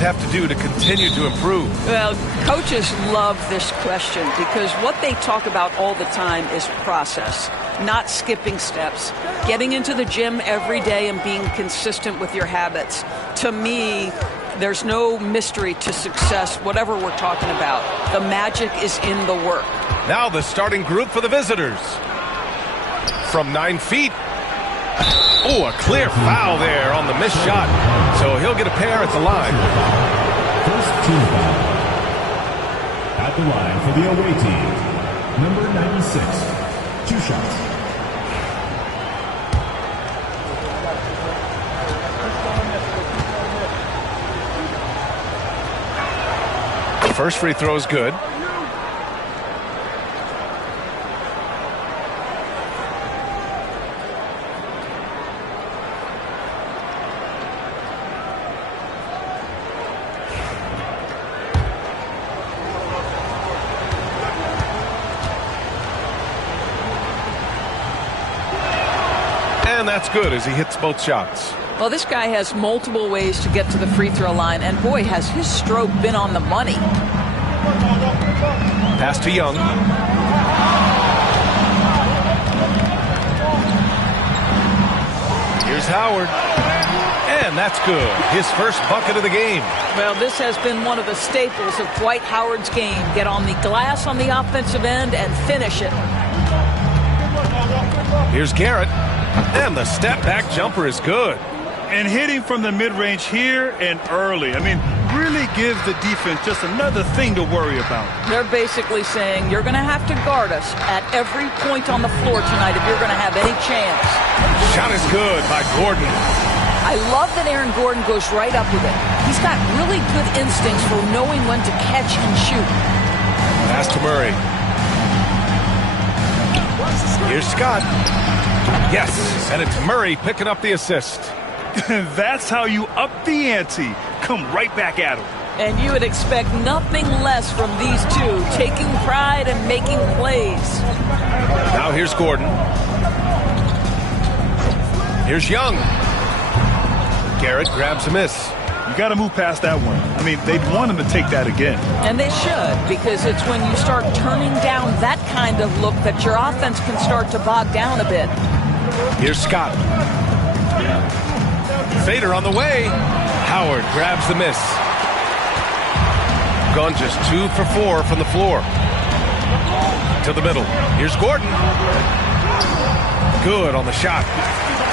have to do to continue to improve? Well, coaches love this question because what they talk about all the time is process, not skipping steps, getting into the gym every day and being consistent with your habits. To me, there's no mystery to success, whatever we're talking about. The magic is in the work. Now the starting group for the visitors. From 9 feet. Oh, a clear foul there on the missed shot. So he'll get a pair at the line. First team foul. At the line for the away team, number 96. 2 shots. First free throw is good. And that's good as he hits both shots. Well, this guy has multiple ways to get to the free throw line, and boy, has his stroke been on the money. Pass to Young. Here's Howard. And that's good. His first bucket of the game. Well, this has been one of the staples of Dwight Howard's game. Get on the glass on the offensive end and finish it. Here's Garrett. And the step-back jumper is good. And hitting from the mid-range here and early. I mean, really gives the defense just another thing to worry about. They're basically saying you're going to have to guard us at every point on the floor tonight if you're going to have any chance. Shot is good by Gordon. I love that Aaron Gordon goes right up with it. He's got really good instincts for knowing when to catch and shoot. Pass to Murray. Here's Scott. Yes, and it's Murray picking up the assist. That's how you up the ante. Come right back at him. And you would expect nothing less from these two, taking pride and making plays. Now here's Gordon. Here's Young. Garrett grabs a miss. You got to move past that one. I mean, they'd want him to take that again. And they should, because it's when you start turning down that kind of look that your offense can start to bog down a bit. Here's Scott. Fader on the way. Howard grabs the miss. Gone just 2 for 4 from the floor. To the middle. Here's Gordon. Good on the shot.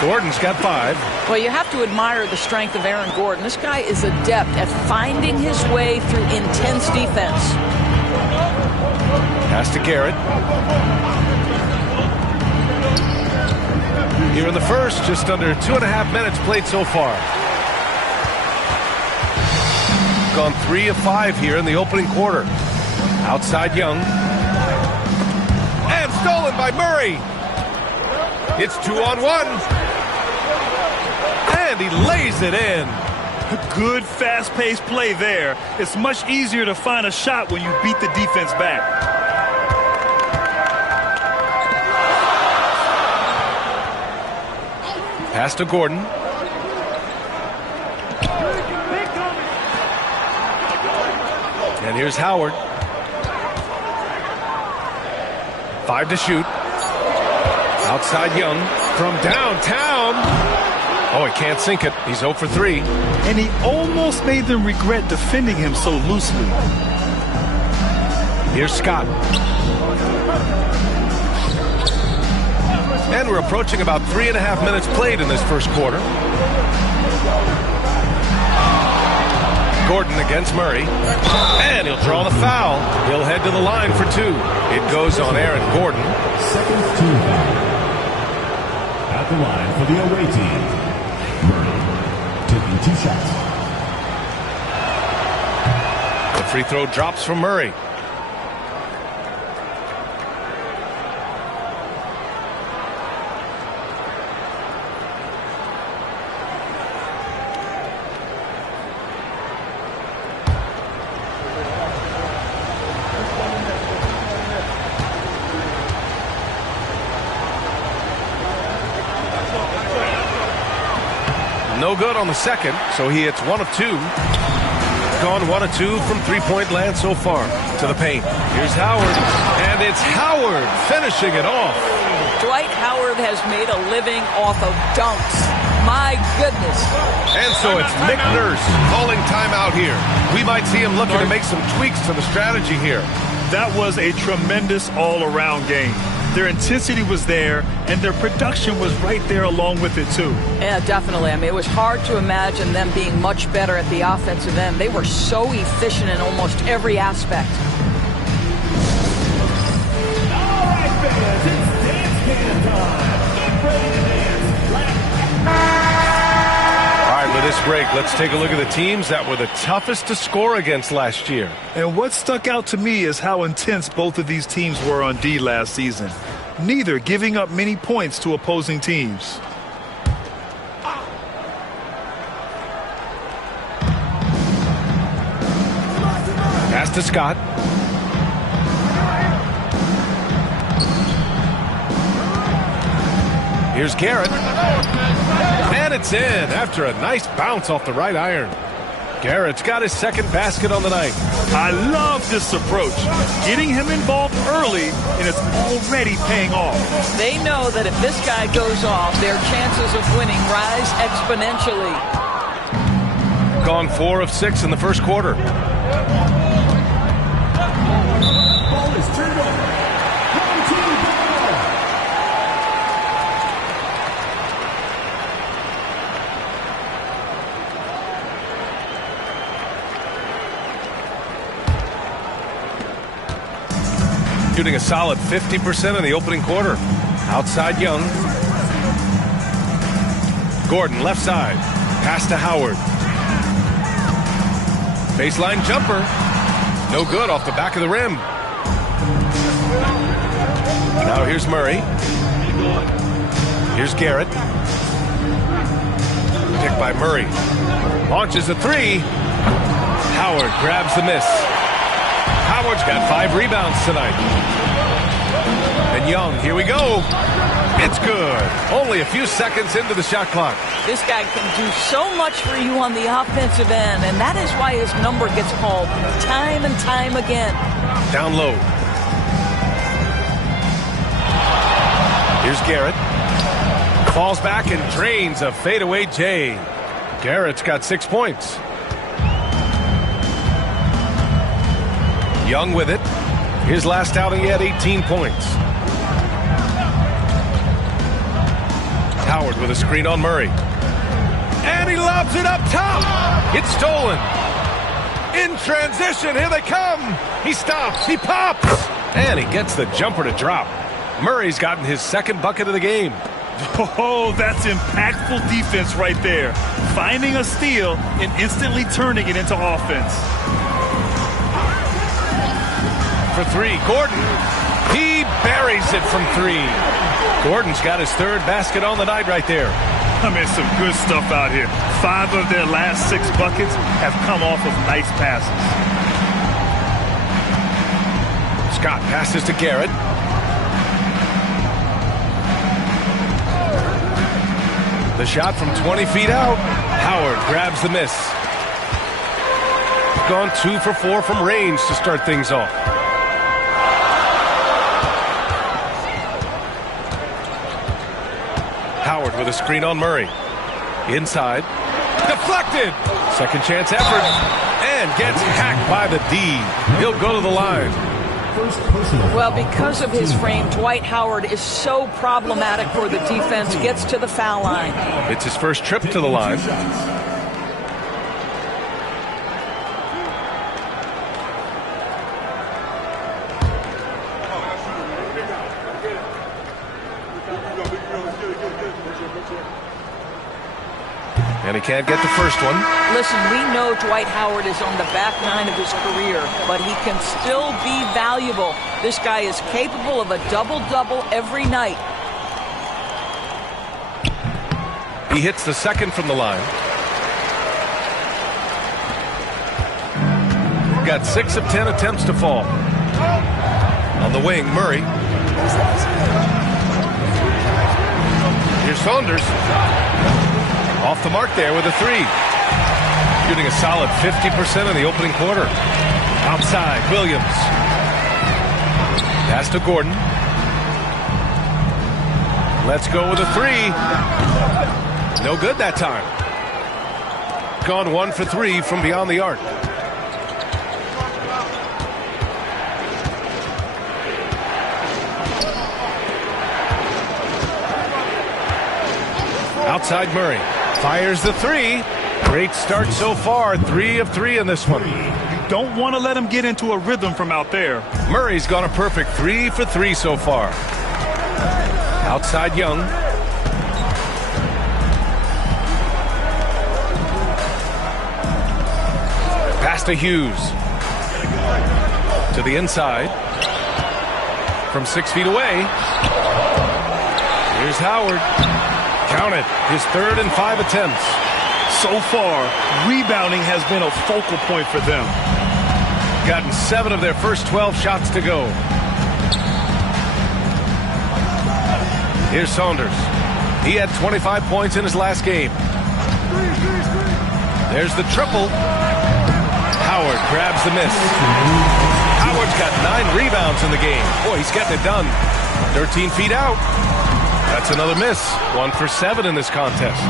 Gordon's got 5. Well, you have to admire the strength of Aaron Gordon. This guy is adept at finding his way through intense defense. Pass to Garrett. Here in the first, just under 2.5 minutes played so far. Gone 3 of 5 here in the opening quarter. Outside Young. And stolen by Murray. It's 2-on-1. And he lays it in. A good fast-paced play there. It's much easier to find a shot when you beat the defense back. Pass to Gordon. And here's Howard. 5 to shoot. Outside Young from downtown. Oh, he can't sink it. He's 0 for 3. And he almost made them regret defending him so loosely. Here's Scott. And we're approaching about 3.5 minutes played in this first quarter. Gordon against Murray. And he'll draw the foul. He'll head to the line for 2. It goes on Aaron Gordon. Second team foul. At the line for the away team, Murray taking 2 shots. The free throw drops from Murray. No good on the second, so he hits 1 of 2. gone 1 of 2 from three-point land so far. To the paint. Here's Howard. And it's Howard finishing it off. Dwight Howard has made a living off of dunks. My goodness. And so it's Nick Nurse calling timeout here. We might see him looking to make some tweaks to the strategy here. That was a tremendous all-around game. Their intensity was there, and their production was right there along with it, too. Yeah, definitely. I mean, it was hard to imagine them being much better at the offensive end. They were so efficient in almost every aspect. All right, fans, it's dance can time. Get ready to dance. All right, with this break, let's take a look at the teams that were the toughest to score against last year. And what stuck out to me is how intense both of these teams were on D last season, neither giving up many points to opposing teams. Pass to Scott. Here's Garrett. And it's in after a nice bounce off the right iron. Garrett's got his second basket on the night. I love this approach. Getting him involved early, and it's already paying off. They know that if this guy goes off, their chances of winning rise exponentially. Gone 4 of 6 in the first quarter. Ball is turned over. Home team ball. Shooting a solid 50% in the opening quarter. Outside Young. Gordon left side. Pass to Howard. Baseline jumper. No good off the back of the rim. Now here's Murray. Here's Garrett. Picked by Murray. Launches a three. Howard grabs the miss. Howard's got 5 rebounds tonight. And Young, here we go. It's good. Only a few seconds into the shot clock. This guy can do so much for you on the offensive end, and that is why his number gets called time and time again. Down low. Here's Garrett. Falls back and drains a fadeaway J. Garrett's got 6 points. Young with it. His last outing, he had 18 points. Howard with a screen on Murray. And he lobs it up top. It's stolen. In transition, here they come. He stops, he pops. And he gets the jumper to drop. Murray's gotten his second bucket of the game. Oh, that's impactful defense right there. Finding a steal and instantly turning it into offense. For 3, Gordon. He buries it from 3. Gordon's got his 3rd basket on the night right there. I mean, some good stuff out here. 5 of their last 6 buckets have come off of nice passes. Scott passes to Garrett. The shot from 20 feet out. Howard grabs the miss. Gone 2 for 4 from range to start things off. Howard with a screen on Murray. Inside. Deflected. Second chance effort. And gets hacked by the D. He'll go to the line. Well, because of his frame, Dwight Howard is so problematic for the defense. Gets to the foul line. It's his first trip to the line. And he can't get the first one. Listen, we know Dwight Howard is on the back 9 of his career, but he can still be valuable. This guy is capable of a double-double every night. He hits the second from the line. Got 6 of 10 attempts to fall. On the wing, Murray. Here's Saunders. Off the mark there with a 3. Shooting a solid 50% in the opening quarter. Outside, Williams. Pass to Gordon. Let's go with a three. No good that time. Gone 1 for 3 from beyond the arc. Outside Murray. Fires the three. Great start so far. 3 of 3 in this one. You don't want to let him get into a rhythm from out there. Murray's gone a perfect 3 for 3 so far. Outside Young. Pass to Hughes. To the inside. From 6 feet away. Here's Howard. Count it. His 3rd and 5 attempts. So far, rebounding has been a focal point for them. Gotten 7 of their first 12 shots to go. Here's Saunders. He had 25 points in his last game. There's the triple. Howard grabs the miss. Howard's got 9 rebounds in the game. Boy, he's getting it done. 13 feet out. That's another miss. 1 for 7 in this contest.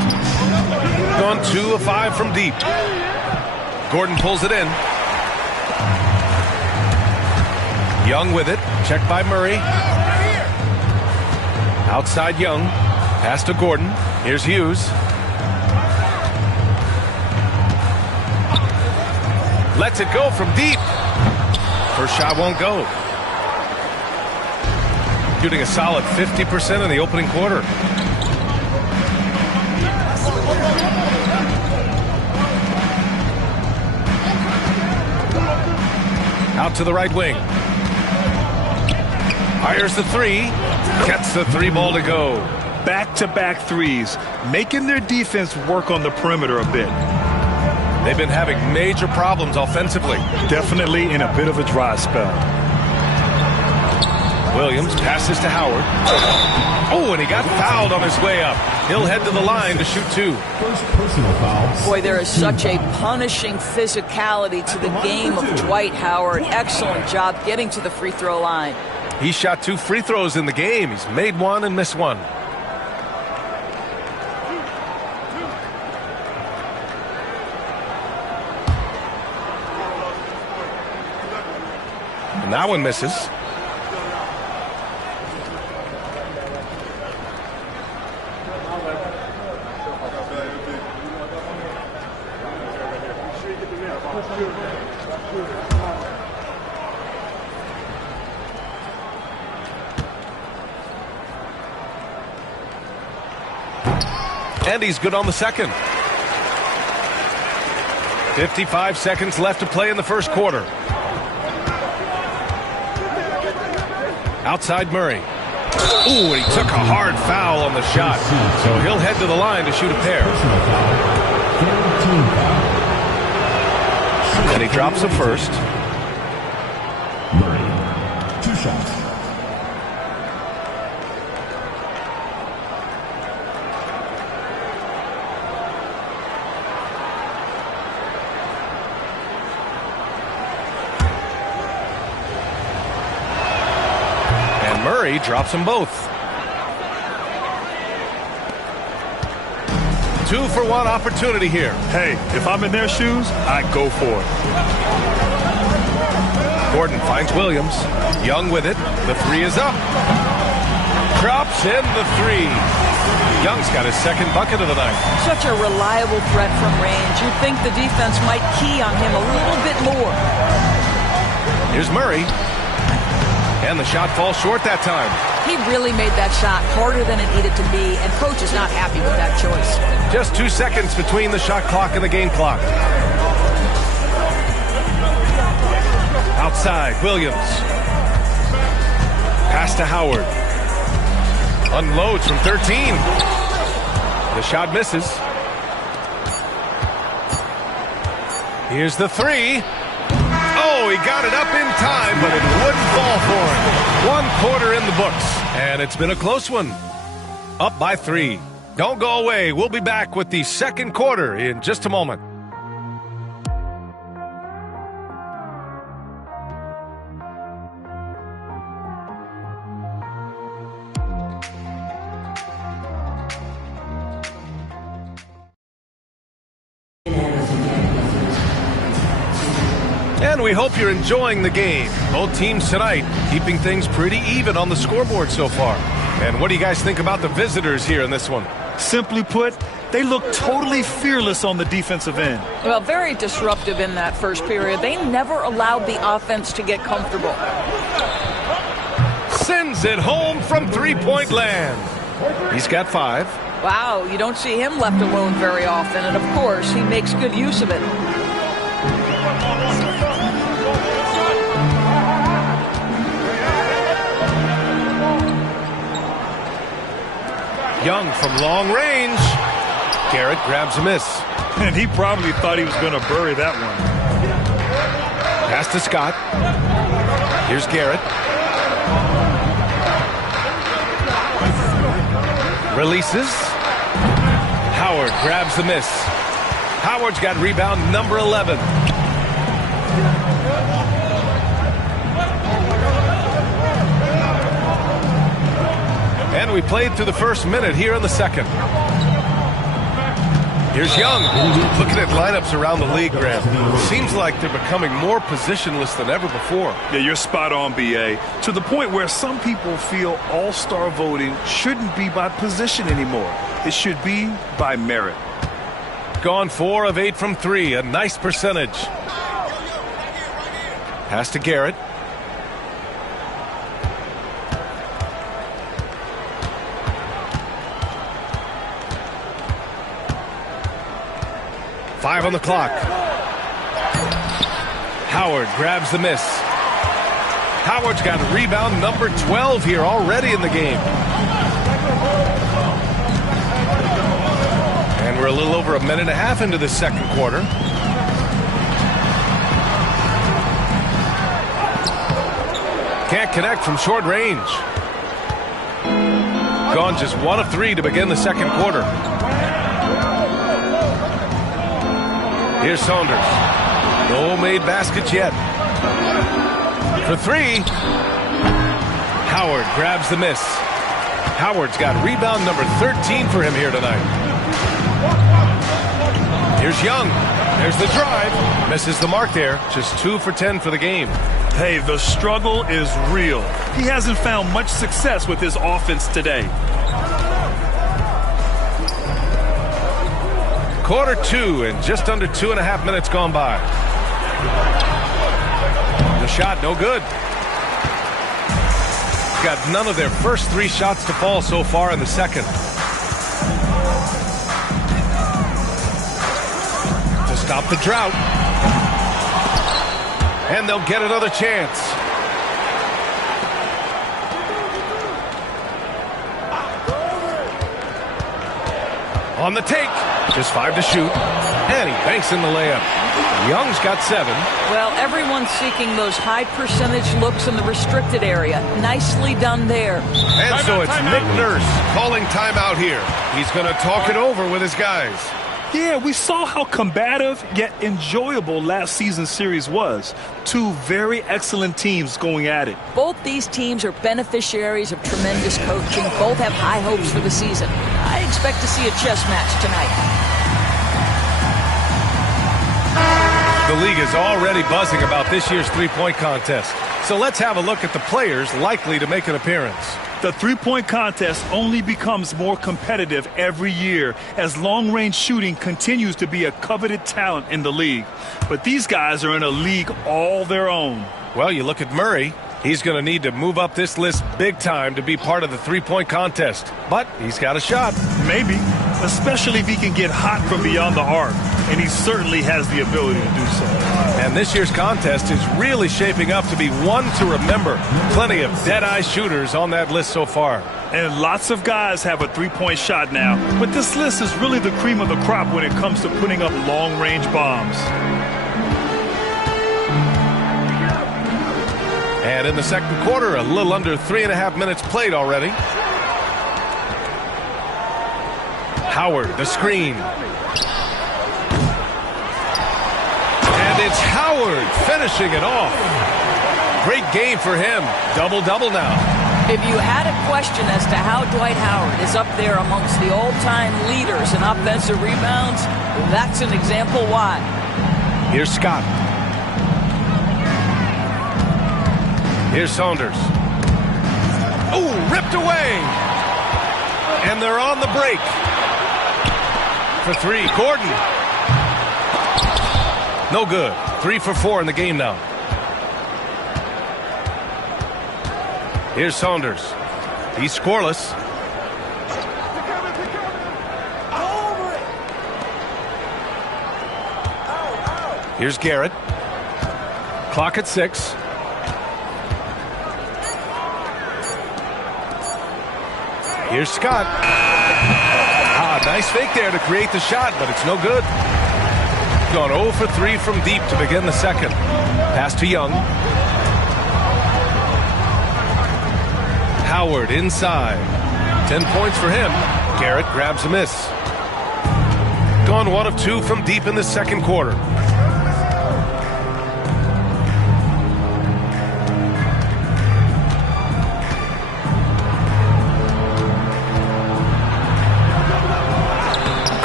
Gone 2 of 5 from deep. Gordon pulls it in. Young with it. Checked by Murray. Outside Young. Pass to Gordon. Here's Hughes. Lets it go from deep. First shot won't go. Shooting a solid 50% in the opening quarter. Out to the right wing. Fires the three. Gets the 3 ball to go. Back-to-back threes, making their defense work on the perimeter a bit. They've been having major problems offensively. Definitely in a bit of a dry spell. Williams passes to Howard. Oh, and he got fouled on his way up. He'll head to the line to shoot 2. First personal foul. Boy, there is such a punishing physicality to the game of Dwight Howard. Excellent job getting to the free throw line. He shot 2 free throws in the game. He's made 1 and missed 1. And that one misses. And he's good on the second. 55 seconds left to play in the first quarter. Outside Murray. Ooh, and he took a hard foul on the shot. So he'll head to the line to shoot a pair. And he drops the first. Murray, 2 shots. Murray drops them both. 2 for 1 opportunity here. Hey, if I'm in their shoes, I go for it. Gordon finds Williams. Young with it. The 3 is up. Drops in the 3. Young's got his second bucket of the night. Such a reliable threat from range. You'd think the defense might key on him a little bit more. Here's Murray. And the shot falls short that time. He really made that shot harder than it needed to be, and coach is not happy with that choice. Just 2 seconds between the shot clock and the game clock. Outside, Williams. Pass to Howard. Unloads from 13. The shot misses. Here's the 3. Oh, he got it up in time, but it wouldn't fall for him. 1 quarter in the books, and it's been a close one. Up by 3. Don't go away. We'll be back with the second quarter in just a moment. And we hope you're enjoying the game. Both teams tonight keeping things pretty even on the scoreboard so far. And what do you guys think about the visitors here in this one? Simply put, they look totally fearless on the defensive end. Well, very disruptive in that first period. They never allowed the offense to get comfortable. Sends it home from three-point land. He's got 5. Wow, you don't see him left alone very often, and of course, he makes good use of it. Young from long range. Garrett grabs a miss. And he probably thought he was going to bury that one. Pass to Scott. Here's Garrett. Releases. Howard grabs the miss. Howard's got rebound number 11. And we played through the first minute here in the second. Here's Young. Looking at lineups around the league, Grant. Seems like they're becoming more positionless than ever before. Yeah, you're spot on, B.A. To the point where some people feel all-star voting shouldn't be by position anymore. It should be by merit. Gone 4 of 8 from 3. A nice percentage. Pass to Garrett. Five on the clock. Howard grabs the miss. Howard's got rebound number 12 here already in the game. And we're a little over a minute and a half into the second quarter. Can't connect from short range. Gone just 1 of 3 to begin the second quarter. Here's Saunders. No made baskets yet. For 3. Howard grabs the miss. Howard's got rebound number 13 for him here tonight. Here's Young. There's the drive. Misses the mark there. Just 2 for 10 for the game. Hey, the struggle is real. He hasn't found much success with his offense today. Quarter 2 and just under 2.5 minutes gone by. The shot no good. Got none of their first 3 shots to fall so far in the second. To stop the drought. And they'll get another chance. On the take. Just 5 to shoot. And he banks in the layup. Young's got 7. Well, everyone's seeking those high percentage looks in the restricted area. Nicely done there. And so it's Nick Nurse calling timeout here. He's going to talk it over with his guys. Yeah, we saw how combative yet enjoyable last season's series was. 2 very excellent teams going at it. Both these teams are beneficiaries of tremendous coaching. Both have high hopes for the season. I expect to see a chess match tonight. The league is already buzzing about this year's three-point contest. So let's have a look at the players likely to make an appearance. The three-point contest only becomes more competitive every year as long-range shooting continues to be a coveted talent in the league. But these guys are in a league all their own. Well, you look at Murray. He's going to need to move up this list big time to be part of the three-point contest. But he's got a shot. Maybe, especially if he can get hot from beyond the arc. And he certainly has the ability to do so. And this year's contest is really shaping up to be one to remember. Plenty of dead-eye shooters on that list so far. And lots of guys have a three-point shot now. But this list is really the cream of the crop when it comes to putting up long-range bombs. And in the second quarter, a little under 3.5 minutes played already. Howard, the screen. And it's Howard finishing it off. Great game for him. Double-double now. If you had a question as to how Dwight Howard is up there amongst the all-time leaders in offensive rebounds, that's an example why. Here's Scott. Here's Saunders. Oh, ripped away. And they're on the break. For three, Gordon. No good. 3 for 4 in the game now. Here's Saunders. He's scoreless. Here's Garrett. Clock at 6. Here's Scott. Nice fake there to create the shot, but it's no good. Gone 0 for 3 from deep to begin the second. Pass to Young. Howard inside. 10 points for him. Garrett grabs a miss. Gone 1 of 2 from deep in the second quarter.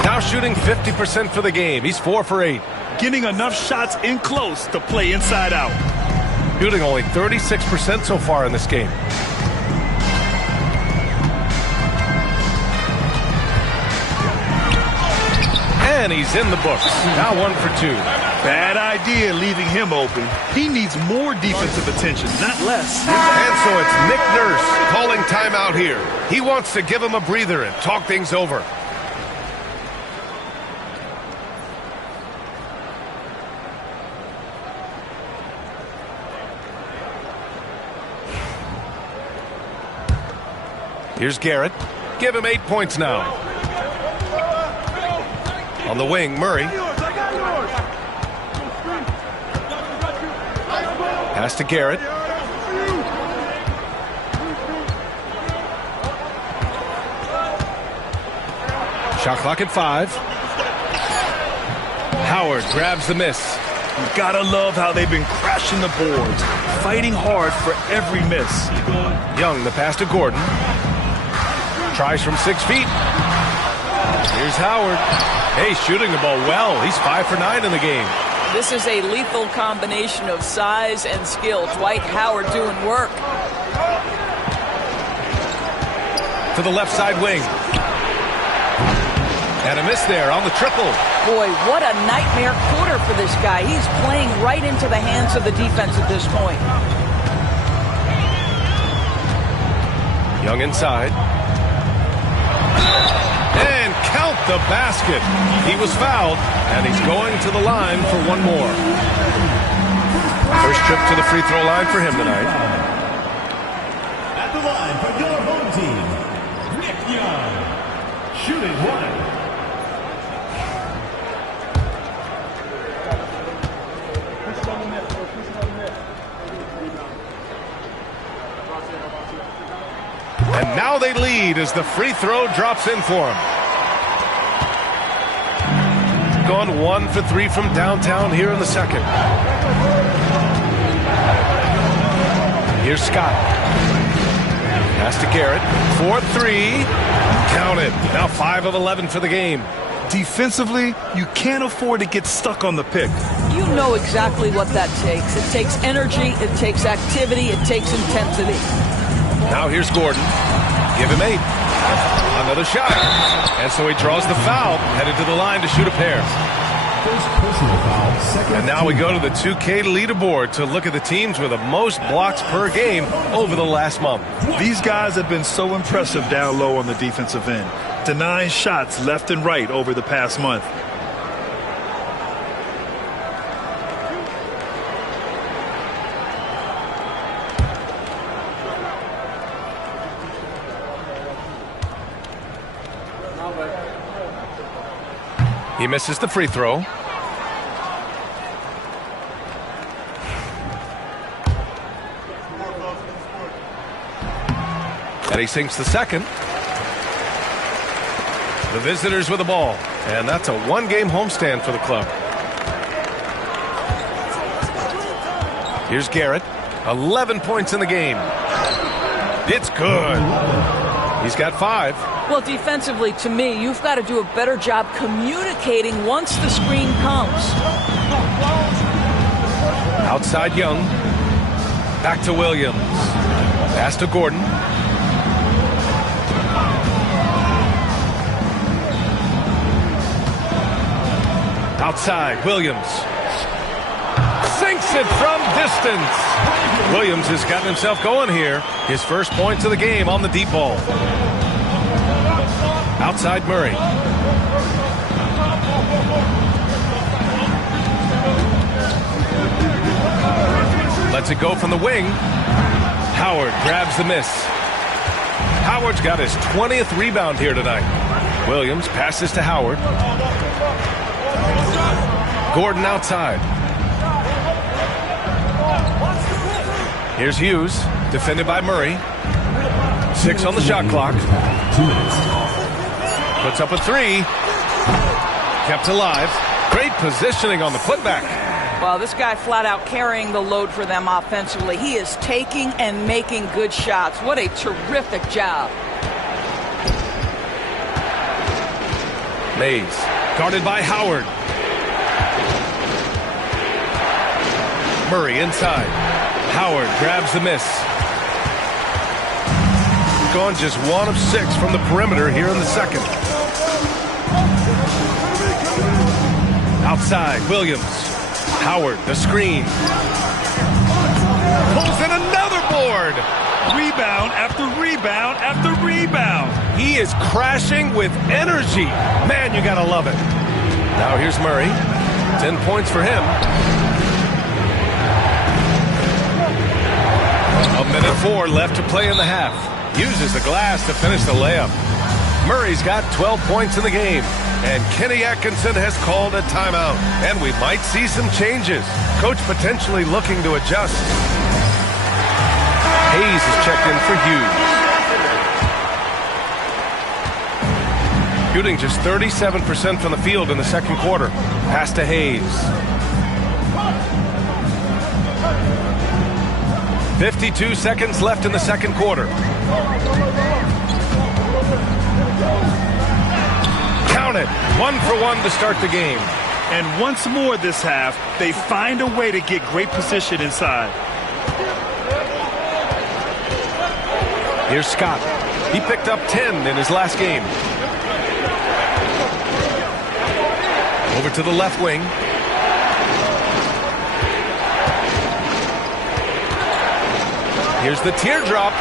Now shooting 50% for the game. He's 4 for 8. Getting enough shots in close to play inside out. Shooting only 36% so far in this game. And he's in the books. Now 1 for 2. Bad idea leaving him open. He needs more defensive attention, not less. And so it's Nick Nurse calling timeout here. He wants to give him a breather and talk things over. Here's Garrett. Give him 8 points now. On the wing, Murray. Pass to Garrett. Shot clock at 5. Howard grabs the miss. You gotta love how they've been crashing the boards, fighting hard for every miss. Young, the pass to Gordon. Tries from 6 feet. Here's Howard. Hey, shooting the ball well. He's 5 for 9 in the game. This is a lethal combination of size and skill. Dwight Howard doing work. To the left side wing. And a miss there on the triple. Boy, what a nightmare quarter for this guy. He's playing right into the hands of the defense at this point. Young inside. And count the basket. He was fouled, and he's going to the line for one more. First trip to the free throw line for him tonight. At the line for your home team, Nick Young, shooting 1. And now they lead as the free throw drops in for him. Gone 1 for 3 from downtown here in the second. Here's Scott. Pass to Garrett. 4-3. Count it. Now 5 of 11 for the game. Defensively, you can't afford to get stuck on the pick. You know exactly what that takes. It takes energy, it takes activity, it takes intensity. Now here's Gordon. Give him 8. Another shot. And so he draws the foul, headed to the line to shoot a pair. First personal foul, second. And now we go to the 2K leaderboard to look at the teams with the most blocks per game over the last month. These guys have been so impressive down low on the defensive end, denying shots left and right over the past month. He misses the free throw. And he sinks the second. The visitors with the ball. And that's a one-game homestand for the club. Here's Garrett. 11 points in the game. It's good. He's got 5. Well, defensively, to me, you've got to do a better job communicating once the screen comes. Outside Young. Back to Williams. Pass to Gordon. Outside, Williams. Sinks it from distance. Williams has gotten himself going here. His first points of the game on the deep ball. Outside Murray. Lets it go from the wing. Howard grabs the miss. Howard's got his 20th rebound here tonight. Williams passes to Howard. Gordon outside. Here's Hughes, defended by Murray. 6 on the shot clock. 2 minutes. Puts up a 3. Kept alive. Great positioning on the putback. Well, this guy flat out carrying the load for them offensively. He is taking and making good shots. What a terrific job. Mays, guarded by Howard. Murray inside. Howard grabs the miss. Gone just 1 of 6 from the perimeter here in the second. Outside, Williams. Howard, the screen. Pulls in another board. Rebound after rebound after rebound. He is crashing with energy. Man, you gotta love it. Now here's Murray. 10 points for him. 1:04 left to play in the half. Uses the glass to finish the layup. Murray's got 12 points in the game. And Kenny Atkinson has called a timeout. And we might see some changes. Coach potentially looking to adjust. Hayes is checked in for Hughes. Shooting just 37% from the field in the second quarter. Pass to Hayes. 52 seconds left in the second quarter. Count it. 1 for 1 to start the game. And once more this half, they find a way to get great position inside. Here's Scott. He picked up 10 in his last game. Over to the left wing. Here's the teardrop.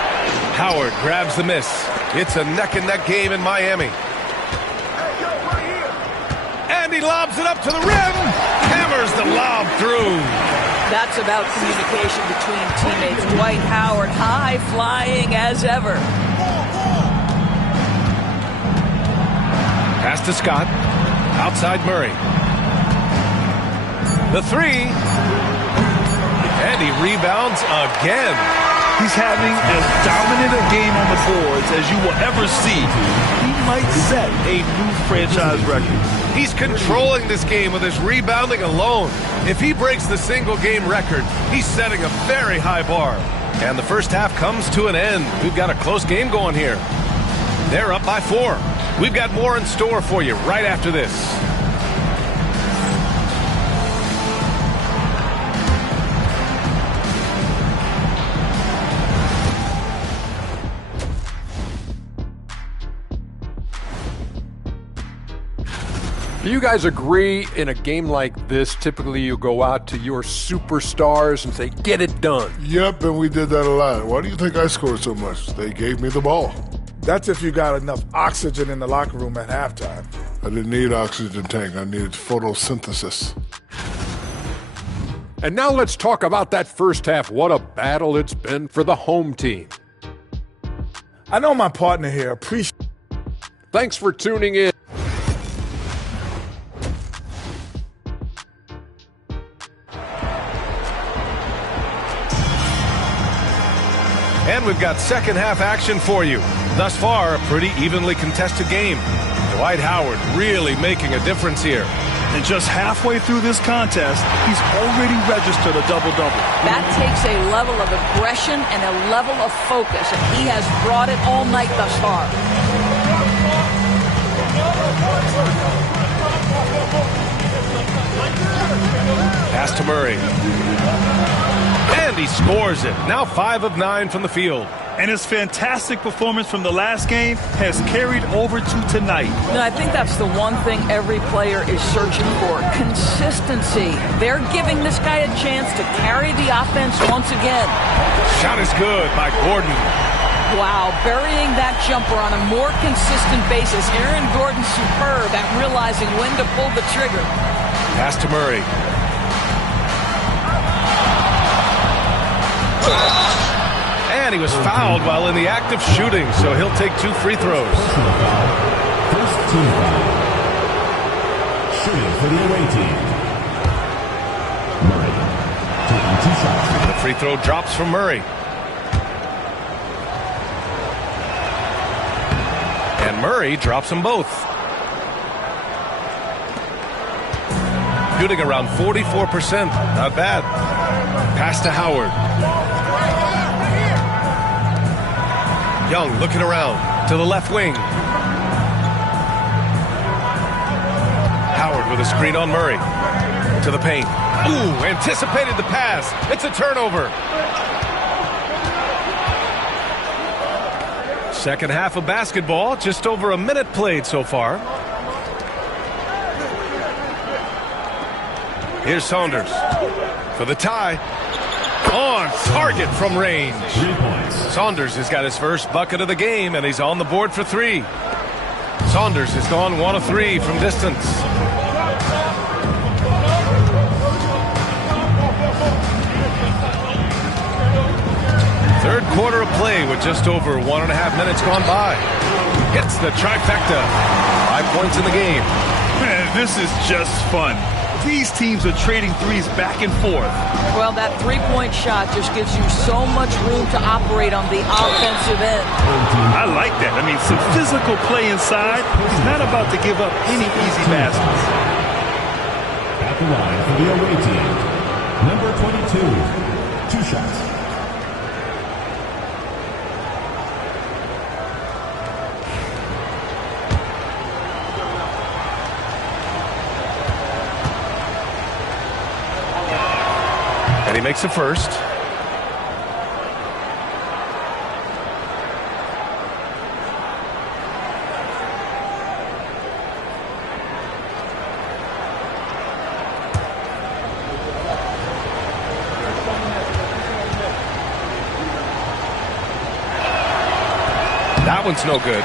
Howard grabs the miss. It's a neck-and-neck game in Miami. And he lobs it up to the rim. Hammers the lob through. That's about communication between teammates. Dwight Howard, high flying as ever. Pass to Scott. Outside Murray. The 3. And he rebounds again. He's having as dominant a game on the boards as you will ever see. He might set a new franchise record. He's controlling this game with his rebounding alone. If he breaks the single-game record, he's setting a very high bar. And the first half comes to an end. We've got a close game going here. They're up by 4. We've got more in store for you right after this. Do you guys agree in a game like this, typically you go out to your superstars and say, get it done? Yep, and we did that a lot. Why do you think I scored so much? They gave me the ball. That's if you got enough oxygen in the locker room at halftime. I didn't need oxygen tank. I needed photosynthesis. And now let's talk about that first half. What a battle it's been for the home team. I know my partner here appreciates. Thanks for tuning in. And we've got second half action for you. Thus far, a pretty evenly contested game. Dwight Howard really making a difference here. And just halfway through this contest, he's already registered a double-double. That takes a level of aggression and a level of focus, and he has brought it all night thus far. Pass to Murray. And And he scores it. Now 5 of 9 from the field. And his fantastic performance from the last game has carried over to tonight. And I think that's the one thing every player is searching for, consistency. They're giving this guy a chance to carry the offense once again. Shot is good by Gordon. Wow, burying that jumper on a more consistent basis. Aaron Gordon superb at realizing when to pull the trigger. Pass to Murray. And he was fouled while in the act of shooting, so he'll take 2 free throws. First team foul. Shooting for the away team. Murray taking 2 shots. The free throw drops from Murray. And Murray drops them both. Shooting around 44%. Not bad. Pass to Howard. Young looking around to the left wing. Howard with a screen on Murray. To the paint. Ooh, anticipated the pass. It's a turnover. Second half of basketball, just over a minute played so far. Here's Saunders for the tie. On target from range. 3 points. Saunders has got his first bucket of the game, and he's on the board for 3. Saunders has gone 1 of 3 from distance. Third quarter of play with just over 1.5 minutes gone by. Hits the trifecta. 5 points in the game. Man, this is just fun. These teams are trading threes back and forth. Well, that three-point shot just gives you so much room to operate on the offensive end. I like that. I mean, some physical play inside. He's not about to give up any easy baskets. At the line for the away team, number 22, 2 shots. And he makes the first. That one's no good.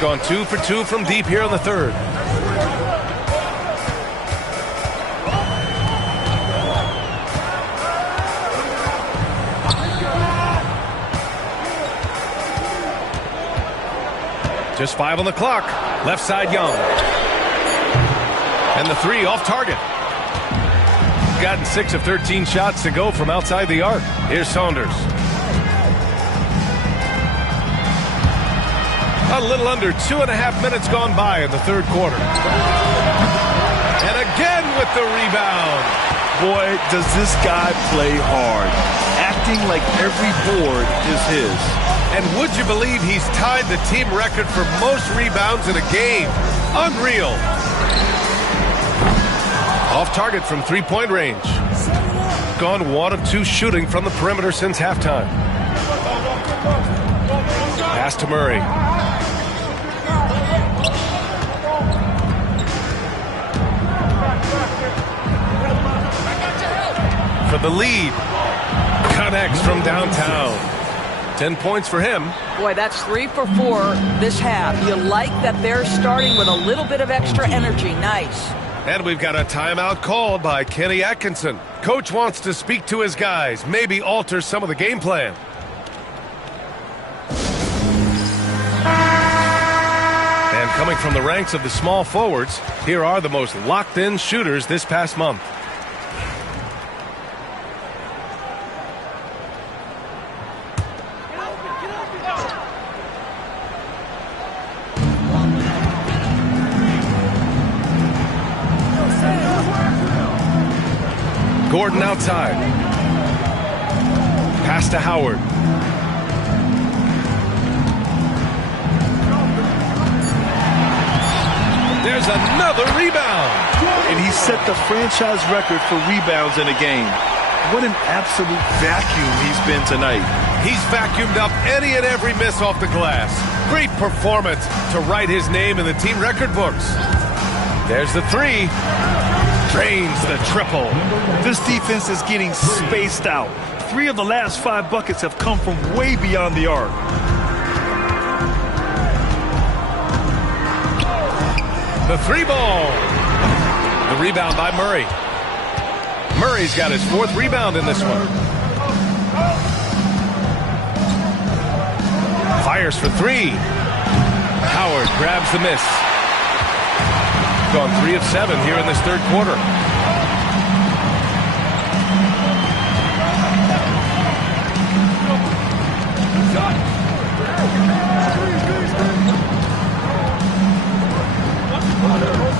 Gone 2 for 2 from deep here in the third. Just 5 on the clock. Left side Young. And the 3 off target. Gotten 6 of 13 shots to go from outside the arc. Here's Saunders. A little under 2.5 minutes gone by in the third quarter. And again with the rebound. Boy, does this guy play hard. Acting like every board is his. And would you believe he's tied the team record for most rebounds in a game? Unreal. Off target from 3-point range. Gone 1 of 2 shooting from the perimeter since halftime. Pass to Murray. For the lead. Connects from downtown. 10 points for him. Boy, that's 3 for 4 this half. You like that they're starting with a little bit of extra energy. Nice. And we've got a timeout called by Kenny Atkinson. Coach wants to speak to his guys, maybe alter some of the game plan. And coming from the ranks of the small forwards, here are the most locked-in shooters this past month. Gordon outside. Pass to Howard. There's another rebound. and he set the franchise record for rebounds in a game. What an absolute vacuum he's been tonight. He's vacuumed up any and every miss off the glass. Great performance to write his name in the team record books. There's the three. Drains the triple. This defense is getting spaced out. 3 of the last 5 buckets have come from way beyond the arc. The 3-ball. The rebound by Murray. Murray's got his 4th rebound in this one. Fires for 3. Howard grabs the miss. Gone 3 of 7 here in this 3rd quarter.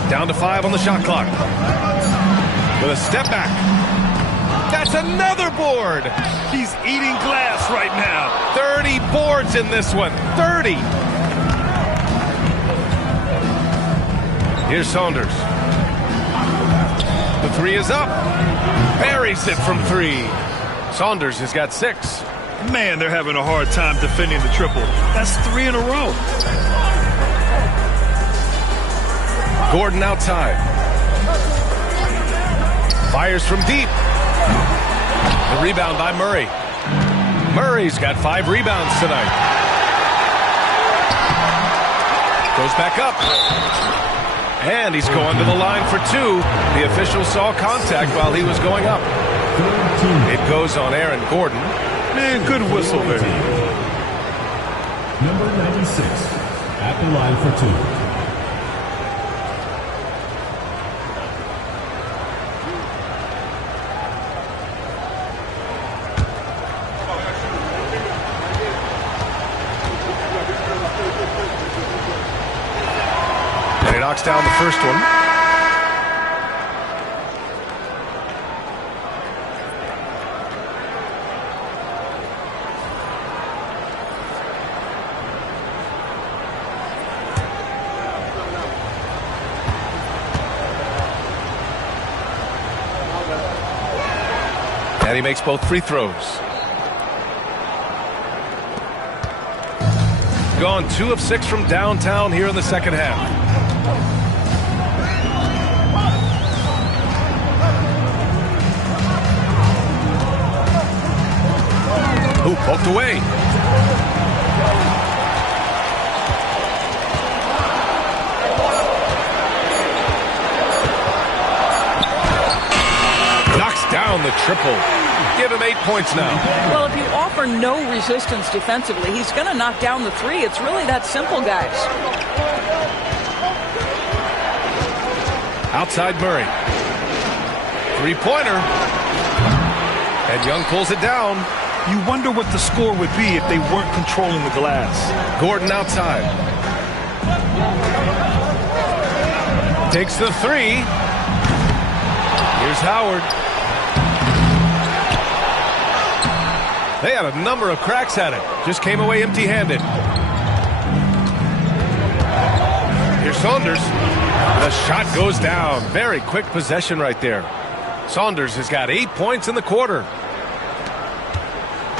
Down to 5 on the shot clock. With a step back. That's another board. He's eating glass right now. 30 boards in this one. 30. Here's Saunders. The 3 is up. Buries it from 3. Saunders has got 6. Man, they're having a hard time defending the triple. That's 3 in a row. Gordon outside. Fires from deep. The rebound by Murray. Murray's got 5 rebounds tonight. Goes back up. And he's going to the line for 2. The official saw contact while he was going up. It goes on Aaron Gordon. Man, good whistle there. Number 96 at the line for 2. And he knocks down the first one. And he makes both free throws. Gone 2 of 6 from downtown here in the second half. Ooh, poked away. Knocks down the triple. Give him 8 points now. Well, if you offer no resistance defensively, he's going to knock down the 3. It's really that simple, guys. Outside Murray. 3-pointer. And Young pulls it down. You wonder what the score would be if they weren't controlling the glass. Gordon outside. Takes the 3. Here's Howard. They had a number of cracks at it. Just came away empty-handed. Here's Saunders. The shot goes down. Very quick possession right there. Saunders has got 8 points in the quarter.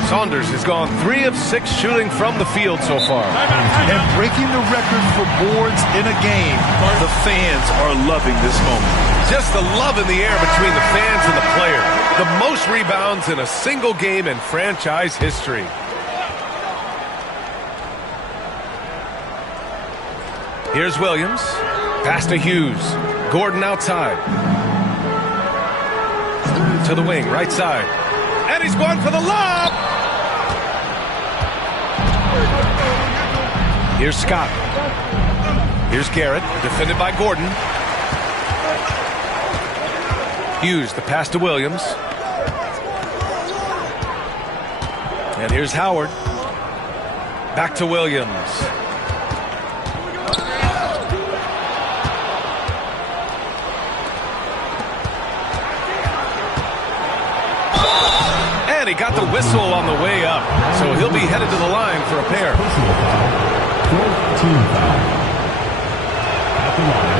Saunders has gone 3 of 6 shooting from the field so far. And breaking the record for boards in a game, the fans are loving this moment. Just the love in the air between the fans and the player. The most rebounds in a single game in franchise history. Here's Williams. Pass to Hughes. Gordon outside. To the wing, right side. And he's going for the lob. Here's Scott. Here's Garrett, defended by Gordon. Hughes, the pass to Williams. And here's Howard. Back to Williams. And he got the whistle on the way up. So he'll be headed to the line for a pair.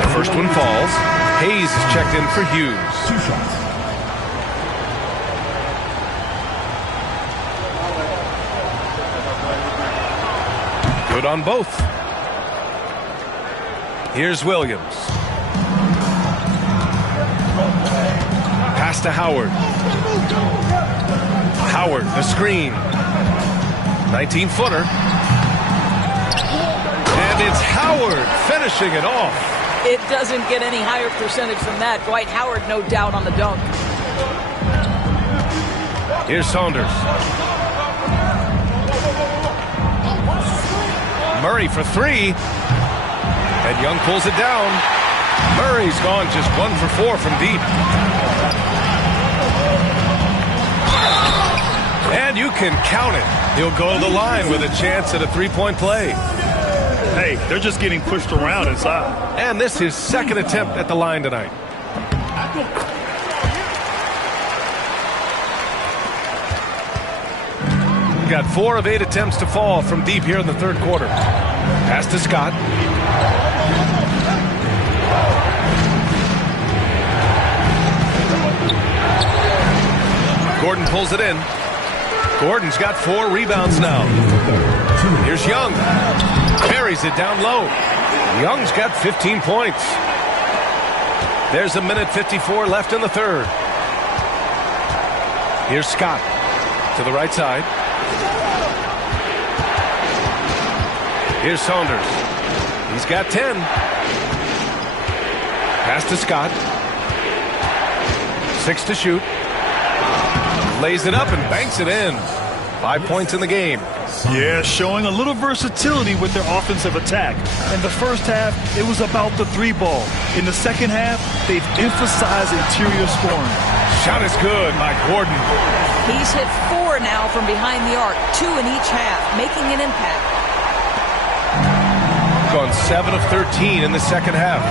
The first one falls. Hayes is checked in for Hughes. 2 shots. Good on both. Here's Williams. Pass to Howard. Howard, the screen. 19-footer. And it's Howard finishing it off. It doesn't get any higher percentage than that. Dwight Howard, no doubt, on the dunk. Here's Saunders. Murray for 3. And Young pulls it down. Murray's gone just 1 for 4 from deep. And you can count it. He'll go to the line with a chance at a three-point play. Hey, they're just getting pushed around inside. And this is his second attempt at the line tonight. Got 4 of 8 attempts to fall from deep here in the third quarter. Pass to Scott. Gordon pulls it in. Gordon's got 4 rebounds now. Here's Young. Carries it down low. Young's got 15 points. There's 1:54 left in the third. Here's Scott to the right side. Here's Saunders. He's got 10. Pass to Scott. 6 to shoot. Lays it up and banks it in. 5 points in the game. Yeah, showing a little versatility with their offensive attack. In the first half, it was about the 3 ball. In the second half, they've emphasized interior scoring. Shot is good by Gordon. He's hit 4 now from behind the arc, 2 in each half, making an impact. Gone 7 of 13 in the second half.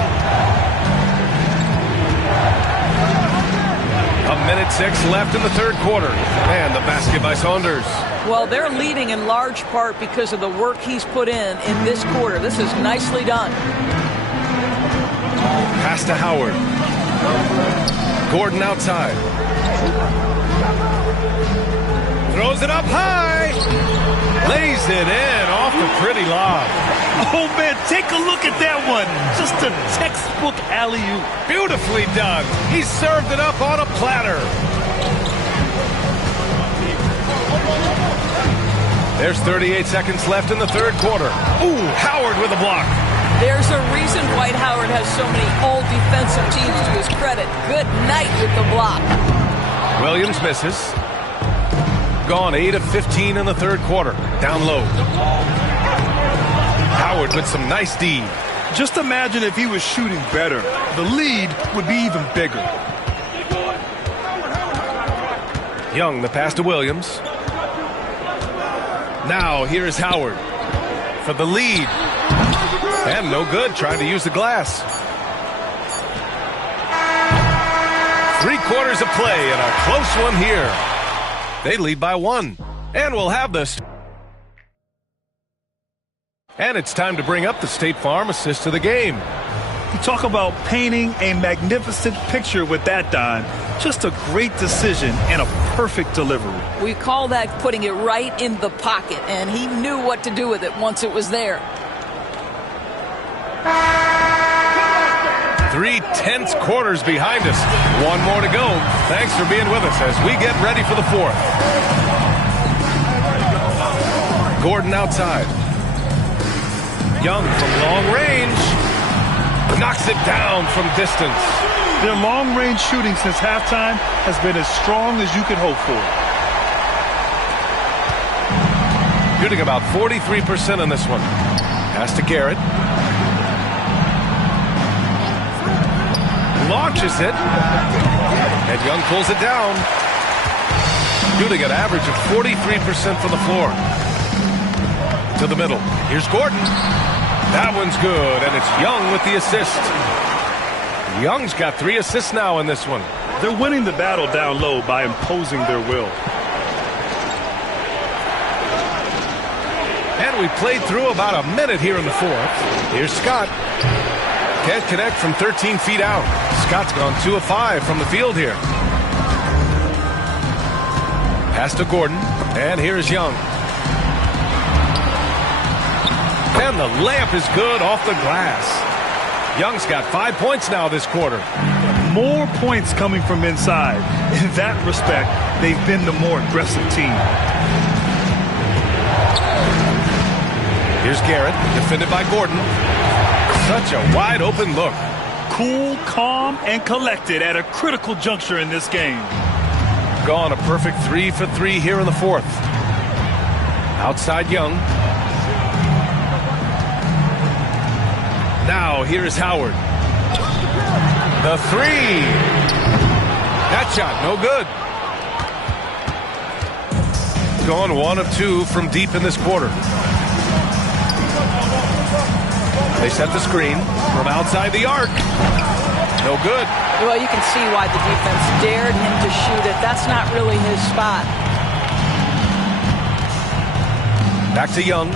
1:06 left in the third quarter. And the basket by Saunders. Well, they're leading in large part because of the work he's put in this quarter. This is nicely done. Pass to Howard. Gordon outside. Throws it up high. Lays it in off the pretty lob. Oh, man, take a look at that one. Just a textbook alley-oop. Beautifully done. He served it up on a platter. There's 38 seconds left in the third quarter. Ooh, Howard with a block. There's a reason Dwight Howard has so many all-defensive teams to his credit. Good night with the block. Williams misses. Gone 8 of 15 in the third quarter. Down low. Howard with some nice D. Just imagine if he was shooting better. The lead would be even bigger. Young, the pass to Williams. Now here is Howard for the lead. And no good, trying to use the glass. 3 quarters of play and a close one here. They lead by 1. And we'll have this. And it's time to bring up the State Farm assist of the game. You talk about painting a magnificent picture with that dime. Just a great decision and a perfect delivery. We call that putting it right in the pocket, and he knew what to do with it once it was there. 3 tense quarters behind us. 1 more to go. Thanks for being with us as we get ready for the 4th. Gordon outside. Young from long range. Knocks it down from distance. Their long-range shooting since halftime has been as strong as you could hope for. Shooting about 43% on this one. Pass to Garrett. Launches it. And Young pulls it down. Shooting an average of 43% from the floor. To the middle. Here's Gordon. That one's good, and it's Young with the assist. Young's got 3 assists now in this one. They're winning the battle down low by imposing their will. And we played through about a minute here in the 4th. Here's Scott. Can't connect from 13 feet out. Scott's gone 2 of 5 from the field here. Pass to Gordon, and here's Young. And the layup is good off the glass. Young's got 5 points now this quarter. More points coming from inside. In that respect, they've been the more aggressive team. Here's Garrett, defended by Gordon. Such a wide open look. Cool, calm, and collected at a critical juncture in this game. Gone a perfect 3 for 3 here in the fourth. Outside Young. Now here's Howard. The 3. That shot no good. Gone 1 of 2 from deep in this quarter. They set the screen from outside the arc. No good. Well, you can see why the defense dared him to shoot it. That's not really his spot. Back to Young.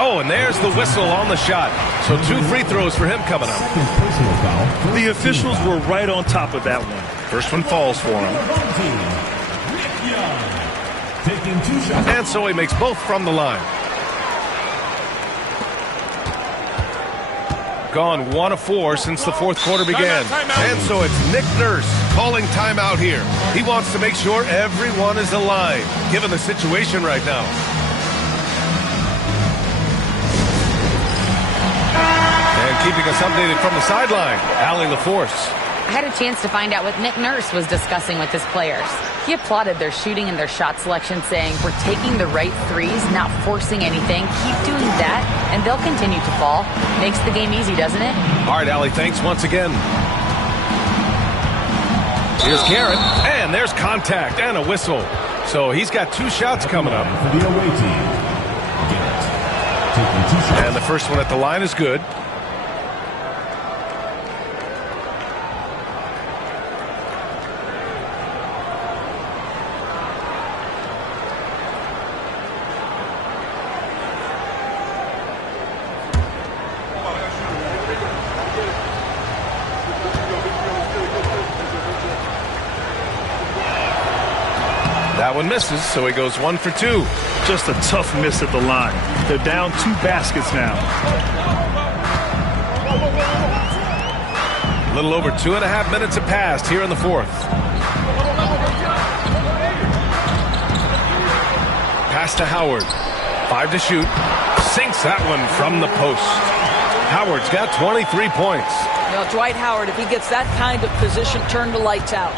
Oh, and there's the whistle on the shot. So 2 free throws for him coming up. The officials were right on top of that one. First one falls for him. Taking 2 shots. And so he makes both from the line. Gone 1 of 4 since the fourth quarter began. And so it's Nick Nurse calling timeout here. He wants to make sure everyone is aligned, given the situation right now. And keeping us updated from the sideline, Allie LaForce. I had a chance to find out what Nick Nurse was discussing with his players. He applauded their shooting and their shot selection, saying, "We're taking the right threes, not forcing anything. Keep doing that, and they'll continue to fall." Makes the game easy, doesn't it? All right, Allie, thanks once again. Here's Garrett, and there's contact and a whistle. So he's got 2 shots coming up. For the away team. Garrett. Taking 2 shots. And the first one at the line is good. That one misses, so he goes 1 for 2. Just a tough miss at the line. They're down 2 baskets now. A little over 2.5 minutes have passed here in the fourth. Pass to Howard. 5 to shoot. Sinks that one from the post. Howard's got 23 points. Well, Dwight Howard, if he gets that kind of position, turn the lights out.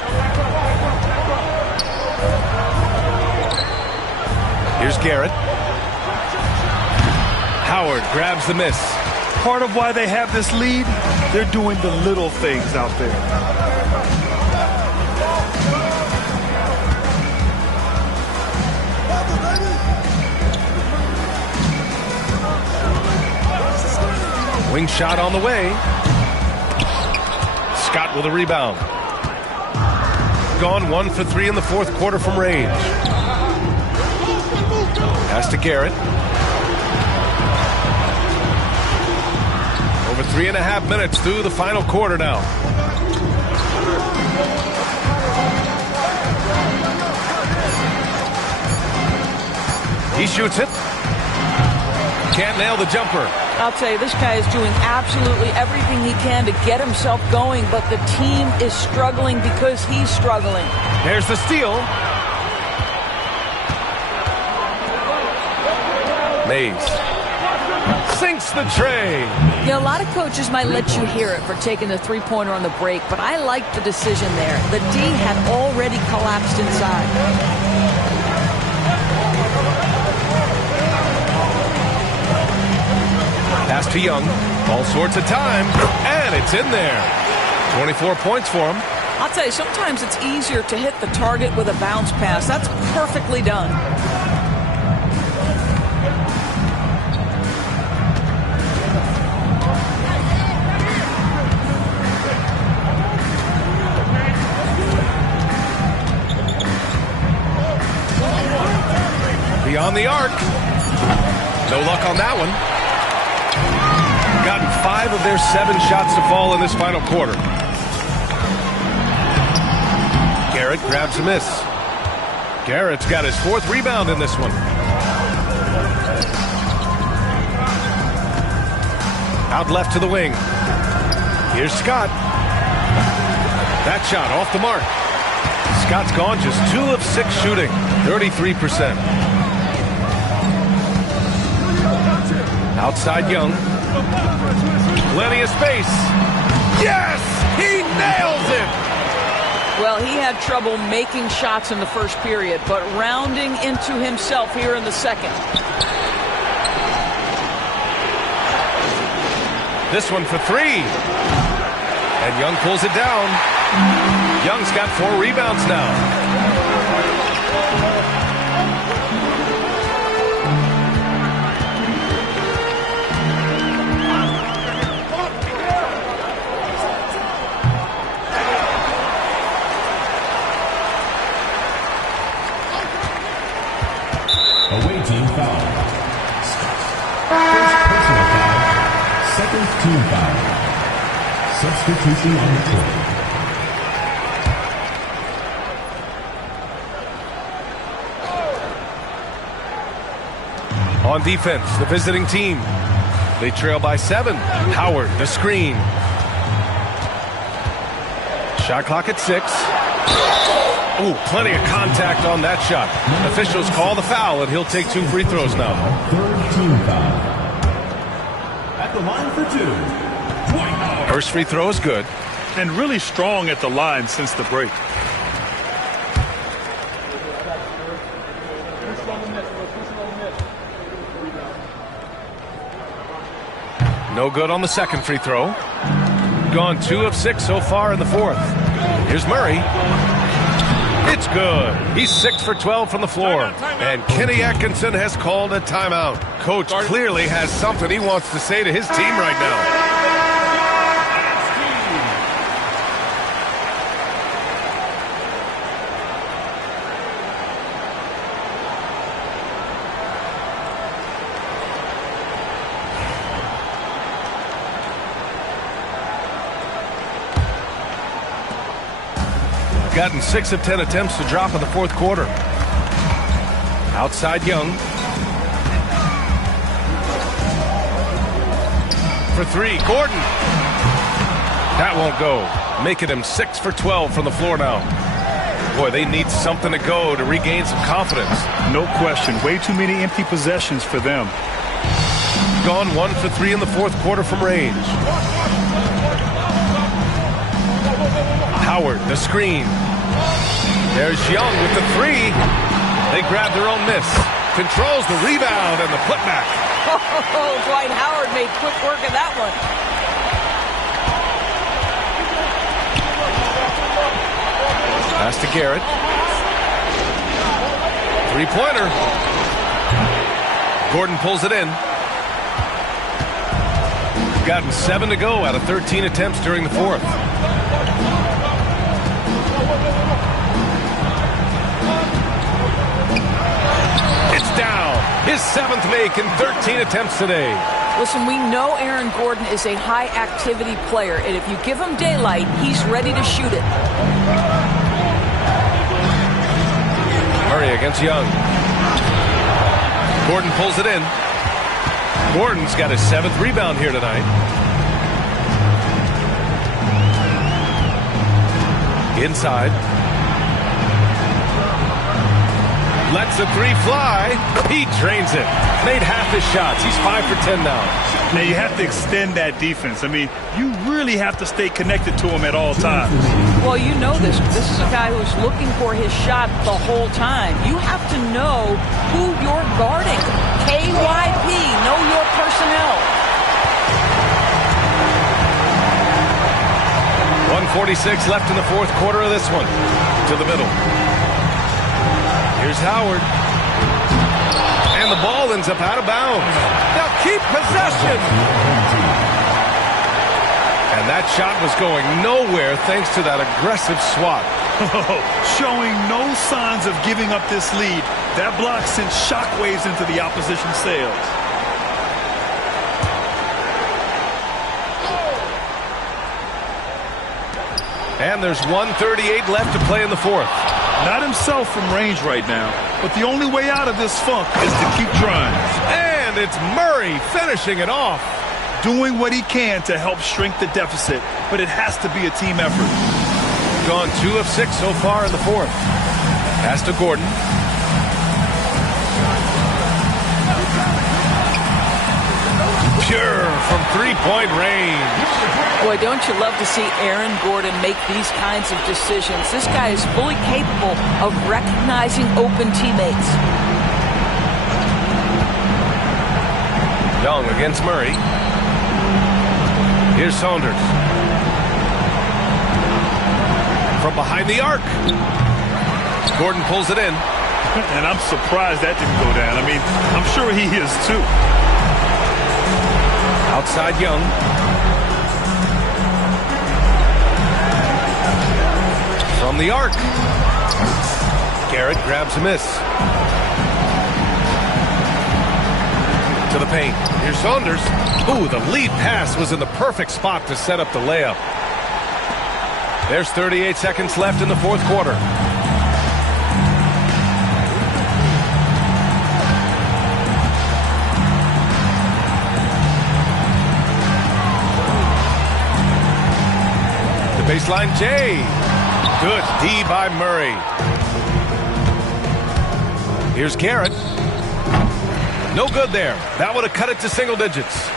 Here's Garrett. Howard grabs the miss. Part of why they have this lead, they're doing the little things out there. Wing shot on the way. Scott with a rebound. Gone 1 for 3 in the fourth quarter from range. Pass to Garrett. Over 3.5 minutes through the final quarter now. He shoots it. Can't nail the jumper. I'll tell you, this guy is doing absolutely everything he can to get himself going, but the team is struggling because he's struggling. There's the steal. Mays sinks the tray. You know, a lot of coaches might let you hear it for taking the three-pointer on the break, but I like the decision there. The D had already collapsed inside. Pass to Young. All sorts of time. And it's in there. 24 points for him. I'll tell you, sometimes it's easier to hit the target with a bounce pass. That's perfectly done. Beyond the arc. No luck on that one. 5 of their 7 shots to fall in this final quarter. Garrett grabs a miss. Garrett's got his 4th rebound in this one. Out left to the wing. Here's Scott. That shot off the mark. Scott's gone just 2 of 6 shooting, 33%. Outside Young. Plenty of space. Yes! He nails it! Well, he had trouble making shots in the first period, but rounding into himself here in the second. This one for 3. And Young pulls it down. Young's got 4 rebounds now. Away team foul. First personal foul. Second team foul. Substitution on the court. On defense, the visiting team. They trail by 7. Howard, the screen. Shot clock at 6. Oh, plenty of contact on that shot. Officials call the foul, and he'll take 2 free throws now. Third team foul. At the line for 2. Dwight Howard. First free throw is good. And really strong at the line since the break. No good on the second free throw. Gone 2 of 6 so far in the 4th. Here's Murray. It's good. He's 6 for 12 from the floor. And Kenny Atkinson has called a timeout. Coach clearly has something he wants to say to his team right now. Gotten 6 of 10 attempts to drop in the 4th quarter. Outside Young. For 3, Gordon. That won't go. Making him 6 for 12 from the floor now. Boy, they need something to go to regain some confidence. No question. Way too many empty possessions for them. Gone 1 for 3 in the 4th quarter from range. Howard, the screen. There's Young with the 3. They grab their own miss. Controls the rebound and the putback. Oh, Dwight Howard made quick work of that one. Pass to Garrett. 3-pointer. Gordon pulls it in. Gotten 7 to go out of 13 attempts during the 4th. It's down. His 7th make in 13 attempts today. Listen, we know Aaron Gordon is a high-activity player, and if you give him daylight, he's ready to shoot it. Murray against Young. Gordon pulls it in. Gordon's got his 7th rebound here tonight. Inside. Lets the 3 fly. He drains it. Made half his shots. He's 5 for 10 now. Now you have to extend that defense. I mean, you really have to stay connected to him at all times. Well, you know this. This is a guy who's looking for his shot the whole time. You have to know who you're guarding. KYP, know your personnel. 1:46 left in the 4th quarter of this one. To the middle. Here's Howard. And the ball ends up out of bounds. Now keep possession. And that shot was going nowhere thanks to that aggressive swat. Showing no signs of giving up this lead. That block sent shockwaves into the opposition sails. And there's 1:38 left to play in the fourth. Not himself from range right now, but the only way out of this funk is to keep trying. And it's Murray finishing it off. Doing what he can to help shrink the deficit, but it has to be a team effort. Gone 2 of 6 so far in the fourth. Pass to Gordon. Pure from three-point range. Boy, don't you love to see Aaron Gordon make these kinds of decisions. This guy is fully capable of recognizing open teammates. Young against Murray. Here's Saunders. From behind the arc. Gordon pulls it in. And I'm surprised that didn't go down. I mean, I'm sure he is too. Outside Young. From the arc. Garrett grabs a miss. To the paint. Here's Saunders. Ooh, the lead pass was in the perfect spot to set up the layup. There's 38 seconds left in the fourth quarter. The baseline J. Good D by Murray. Here's Garrett. No good there. That would have cut it to single digits.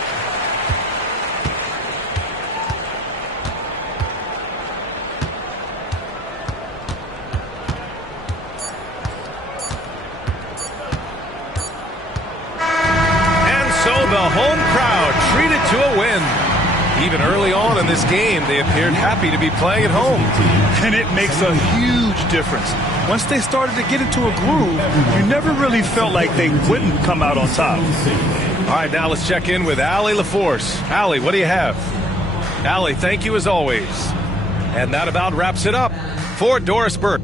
The home crowd treated to a win. Even early on in this game, they appeared happy to be playing at home. And it makes a huge difference. Once they started to get into a groove, you never really felt like they wouldn't come out on top. All right, now let's check in with Allie LaForce. Allie, what do you have? Allie, thank you as always. And that about wraps it up for Doris Burke.